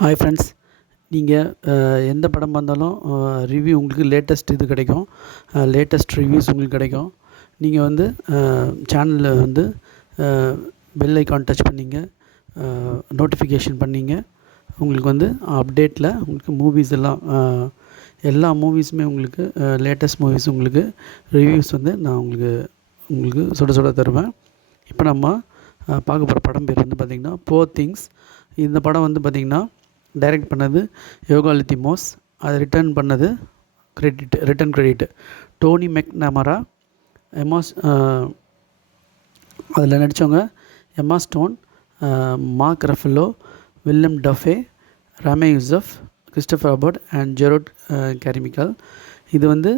Hi friends. நீங்கள் எந்த படம் வந்தாலும் ரிவ்யூ உங்களுக்கு லேட்டஸ்ட் இது கிடைக்கும். லேட்டஸ்ட் ரிவ்யூஸ் உங்களுக்கு கிடைக்கும். நீங்கள் வந்து சேனலில் வந்து பெல் ஐக்கான் டச் பண்ணிங்க, நோட்டிஃபிகேஷன் பண்ணிங்க. உங்களுக்கு வந்து அப்டேட்டில் உங்களுக்கு மூவிஸ் எல்லாம் எல்லா மூவிஸுமே உங்களுக்கு லேட்டஸ்ட் மூவிஸ் உங்களுக்கு ரிவ்யூஸ் வந்து நான் உங்களுக்கு சுட சுட தருவேன். இப்போ நம்ம பார்க்க போகிற படம் பேர் வந்து பார்த்திங்கன்னா போர் திங்ஸ். இந்த படம் வந்து பார்த்திங்கன்னா டைரக்ட் பண்ணது யோகா லித்திமோஸ். அதை ரிட்டர்ன் பண்ணது ரிட்டன் கிரெடிட் டோனி மெக்நமரா. அதில் நடித்தவங்க Emma Stone, Mark Ruffalo, Willem Dafoe, Ramy Youssef, Christopher Abbott and Jerrod Carmichael. இது வந்து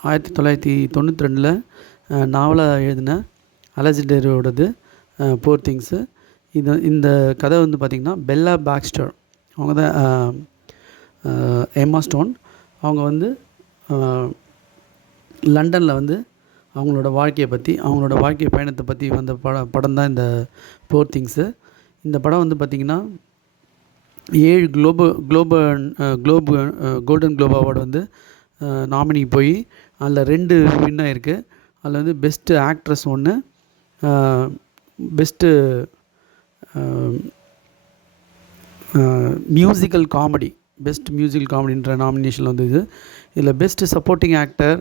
1992 நாவலாக எழுதின அலெக்சாண்டரோடது போர் திங்ஸு. இந்த கதை வந்து பார்த்திங்கன்னா பெல்லா பாக்ஸ்டர் அவங்க தான் எம்மா ஸ்டோன். அவங்க வந்து லண்டனில் வந்து அவங்களோட வாழ்க்கை பயணத்தை பற்றி வந்த படம் தான் இந்த போர் திங்ஸு. இந்த படம் வந்து பார்த்திங்கன்னா 7 கோல்டன் குளோப் அவார்டு வந்து நாமினி போய் அதில் 2 வின் ஆகிருக்கு. அதில் வந்து பெஸ்ட்டு ஆக்ட்ரஸ் ஒன்று, பெஸ்ட்டு மியூசிக்கல் காமெடின்ற நாமினேஷனில் வந்து இதில் best supporting actor,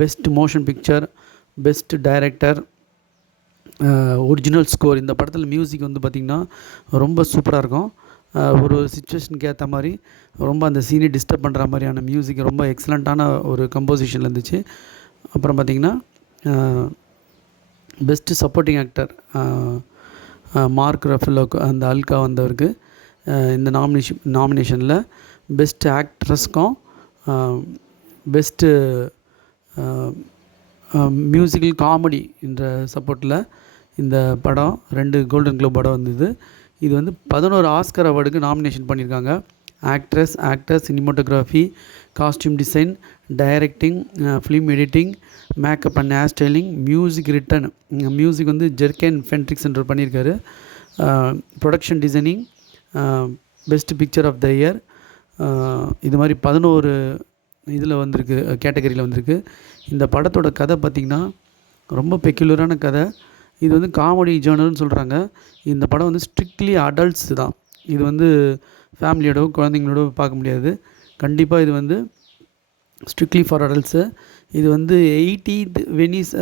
best motion picture, best director, original score. இந்த படத்தில் மியூசிக் வந்து பார்த்திங்கன்னா ரொம்ப சூப்பராக இருக்கும். ஒரு சிச்சுவேஷனுக்கு ஏற்ற மாதிரி ரொம்ப அந்த சீனை டிஸ்டர்ப் பண்ணுற மாதிரியான மியூசிக் ரொம்ப எக்ஸலண்ட்டான ஒரு கம்போசிஷனில் இருந்துச்சு. அப்புறம் பார்த்திங்கன்னா பெஸ்ட்டு சப்போர்ட்டிங் ஆக்டர் மார்க் ரஃபலோக்கு, அந்த அல்கா வந்தவருக்கு இந்த நாமினேஷனில் பெஸ்ட்டு ஆக்ட்ரஸ்க்கும் பெஸ்ட்டு மியூசிக்கல் காமெடி என்ற சப்போர்ட்டில் இந்த படம் 2 கோல்டன் குளோப் படம் வந்தது. இது வந்து 11 ஆஸ்கர் அவார்டுக்கு நாமினேஷன் பண்ணியிருக்காங்க. Actor, cinematography, costume design, directing, film editing, makeup and hair styling, music வந்து ஜெர்கேன் ஃபென்ட்ரிக்ஸ்ன்ற பண்ணியிருக்காரு. Production designing, best picture of the year. இது மாதிரி 11 இதில் வந்திருக்கு, கேட்டகரியில் வந்திருக்கு. இந்த படத்தோட கதை பார்த்திங்கன்னா ரொம்ப பெக்யூலரான கதை. இது வந்து காமெடி ஜேர்னல்னு சொல்கிறாங்க. இந்த படம் வந்து ஸ்ட்ரிக்ட்லி அடல்ட்ஸ் தான். இது வந்து ஃபேமிலியோட குழந்தைங்களோட பார்க்க முடியாது. கண்டிப்பாக இது வந்து ஸ்ட்ரிக்ட்லி ஃபார் அடல்ட்ஸு. இது வந்து 80th வெனிஸ்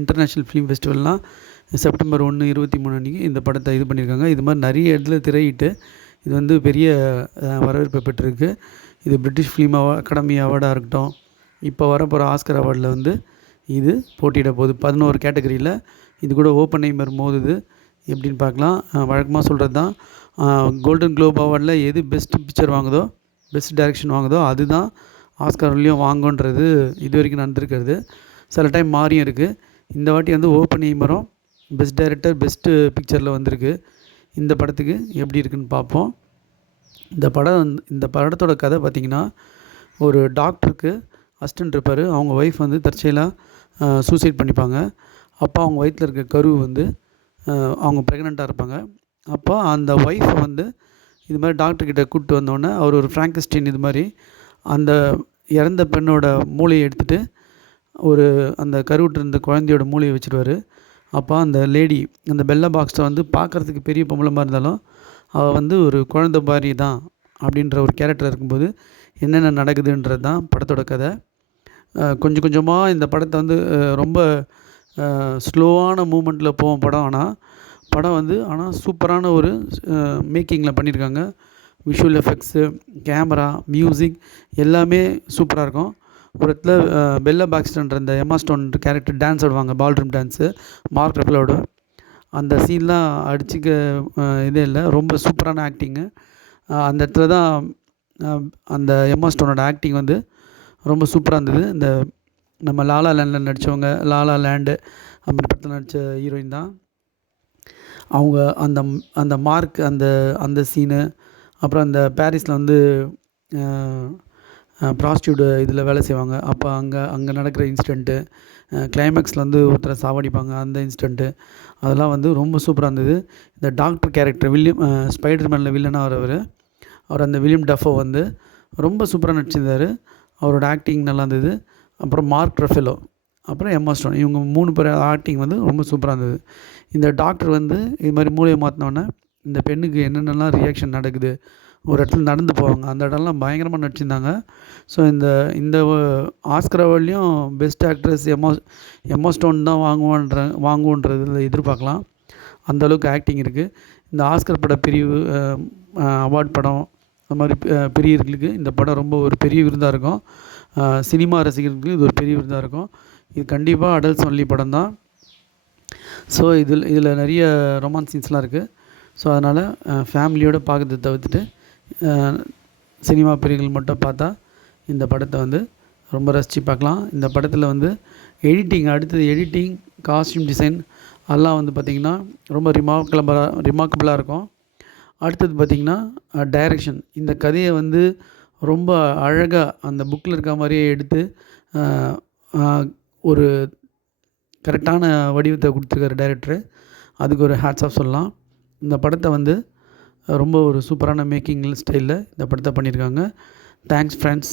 இன்டர்நேஷ்னல் ஃபிலிம் ஃபெஸ்டிவல்லாம் செப்டம்பர் 1, 23 அன்றைக்கி இந்த படத்தை இது பண்ணியிருக்காங்க. இது மாதிரி நிறைய இடத்துல திரையிட்டு இது வந்து பெரிய வரவேற்பை பெற்றிருக்கு. இது பிரிட்டிஷ் ஃபிலிம் அகாடமி அவார்டாக இருக்கட்டும், இப்போ வரப்போகிற ஆஸ்கர் அவார்டில் வந்து இது போட்டியிட போகுது. 11 கேட்டகரியில் இது கூட ஓப்பன்ஹைமர் மோதுது. எப்படின்னு பார்க்கலாம். வழக்கமாக சொல்கிறது தான், கோல்டன் குளோப் அவார்டில் எது பெஸ்ட் பிக்சர் வாங்குதோ, பெஸ்ட் டைரக்ஷன் வாங்குதோ அதுதான் ஆஸ்கர்லேயும் வாங்குன்றது இது வரைக்கும் நடந்திருக்கிறது. சில டைம் மாறியும் இருக்குது. இந்த வாட்டி வந்து ஓப்பன்ஹைமரும் பெஸ்ட் டைரக்டர், பெஸ்ட்டு பிக்சரில் வந்திருக்கு. இந்த படத்துக்கு எப்படி இருக்குதுன்னு பார்ப்போம். இந்த படத்தோட கதை பார்த்திங்கன்னா, ஒரு டாக்டருக்கு அசிஸ்டன்ட் இருப்பார். அவங்க ஒய்ஃப் வந்து தற்செயலாக சூசைட் பண்ணிப்பாங்க. அப்போ அவங்க வயிற்றில் இருக்க கரு வந்து அவங்க ப்ரெக்னெண்ட்டாக இருப்பாங்க. அப்போ அந்த ஒய்ஃபை வந்து இது மாதிரி டாக்டர்கிட்ட கூப்பிட்டு வந்தோடனே அவர் ஒரு ஃப்ராங்கஸ்டைன் இது மாதிரி அந்த இறந்த பெண்ணோட மூளையை எடுத்துகிட்டு அந்த கருவுட்டு இருந்த குழந்தையோட மூளையை வச்சுருவார். அப்போ அந்த லேடி, அந்த பெல்லா பாக்ஸ்டர் வந்து பார்க்குறதுக்கு பெரிய பொம்பளமாக இருந்தாலும் அவள் வந்து ஒரு குழந்தை மாதிரி தான் அப்படின்ற ஒரு கேரக்டர் இருக்கும்போது என்னென்ன நடக்குதுன்றது தான் படத்தோட கதை. கொஞ்சம் கொஞ்சமாக இந்த படத்தை வந்து ரொம்ப ஸ்லோவான மூமெண்ட்டில் போகும் படம் வந்து சூப்பரான ஒரு மேக்கிங்கில் பண்ணியிருக்காங்க. விஷுவல் எஃபெக்ட்ஸு, கேமரா, மியூசிக் எல்லாமே சூப்பராக இருக்கும். ஒரு இடத்துல பெல்லா பாக்ஸ்டர்ன்ற அந்த எம்மா ஸ்டோன் கேரக்டர் டான்ஸ் ஆடுவாங்க, பால்ரூம் டான்ஸு, மார்க் ரஃபலோட. அந்த சீன்லாம் அடிச்சுக்க இதே இல்லை, ரொம்ப சூப்பரான ஆக்டிங்கு. அந்த இடத்துல தான் அந்த எம்மா ஸ்டோனோட ஆக்டிங் வந்து ரொம்ப சூப்பராக இருந்தது. இந்த நம்ம லாலா லேண்டில் நடித்தவங்க, லாலா லேண்டு அந்த படத்தில் நடித்த ஹீரோயின் தான் அவங்க. அந்த மார்க் அந்த சீனு, அப்புறம் அந்த பாரிஸில் வந்து ப்ராஸ்டியூட் இதில் வேலை செய்வாங்க. அப்போ அங்கே நடக்கிற இன்சிடெண்ட்டு, கிளைமேக்ஸில் வந்து ஒருத்தரை சாவடிப்பாங்க, அந்த இன்சிடெண்ட்டு அதெல்லாம் வந்து ரொம்ப சூப்பராக இருந்தது. இந்த டாக்டர் கேரக்டர் ஸ்பைடர்மேனில் வில்லனாக வரவர் அவர் அந்த வில்லியம் டஃபோ வந்து ரொம்ப சூப்பராக நடிச்சிருந்தார். அவரோட ஆக்டிங் நல்லா இருந்தது. அப்புறம் மார்க் ரஃபெலோ, அப்புறம் எம்மா ஸ்டோன், இவங்க 3 பேர் ஆக்டிங் வந்து ரொம்ப சூப்பராக இருந்தது. இந்த டாக்டர் வந்து இது மாதிரி மூளையை மாற்றினோன்னே இந்த பெண்ணுக்கு என்னென்னலாம் ரியாக்ஷன் நடக்குது, ஒரு இடத்துல நடந்து போவாங்க, அந்த இடம்லாம் பயங்கரமாக நடிச்சிருந்தாங்க. ஸோ இந்த இந்த ஆஸ்கர் அவார்ட்லேயும் பெஸ்ட் ஆக்ட்ரஸ் எம்மா ஸ்டோன் தான் வாங்குவோன்றதில் எதிர்பார்க்கலாம். அந்தளவுக்கு ஆக்டிங் இருக்குது. இந்த ஆஸ்கர் பட பிரிவு அவார்ட் படம் அந்த மாதிரி பிரியர்களுக்கு இந்த படம் ரொம்ப ஒரு பெரிய விருதாக இருக்கும். சினிமா ரசிகர்களுக்கு இது ஒரு பெரிய விருதாக இருக்கும். இது கண்டிப்பாக அடல்ட்ஸ் ஒன்லி படம் தான். ஸோ இதில் நிறைய ரொமான்ஸ் சீன்ஸ்லாம் இருக்குது. ஸோ அதனால் ஃபேமிலியோடு பார்க்கறத தவிர்த்துட்டு சினிமா பிரியர்கள் மட்டும் பார்த்தா இந்த படத்தை வந்து ரொம்ப ரசித்து பார்க்கலாம். இந்த படத்தில் வந்து அடுத்தது எடிட்டிங், காஸ்டியூம் டிசைன் அதெல்லாம் வந்து பார்த்திங்கன்னா ரொம்ப ரிமார்க்கபுளாக இருக்கும். அடுத்தது பார்த்திங்கன்னா டைரக்ஷன். இந்த கதையை வந்து ரொம்ப அழகாக அந்த புக்கில் இருக்க மாதிரியே எடுத்து ஒரு கரெக்டான வடிவத்தை கொடுத்துருக்காரு டைரக்டரு. அதுக்கு ஒரு ஹேட்ஸ் ஆஃப் சொல்லலாம். இந்த படத்தை வந்து ரொம்ப ஒரு சூப்பரான மேக்கிங் ஸ்டைலில் இந்த படத்தை பண்ணியிருக்காங்க. Thanks friends.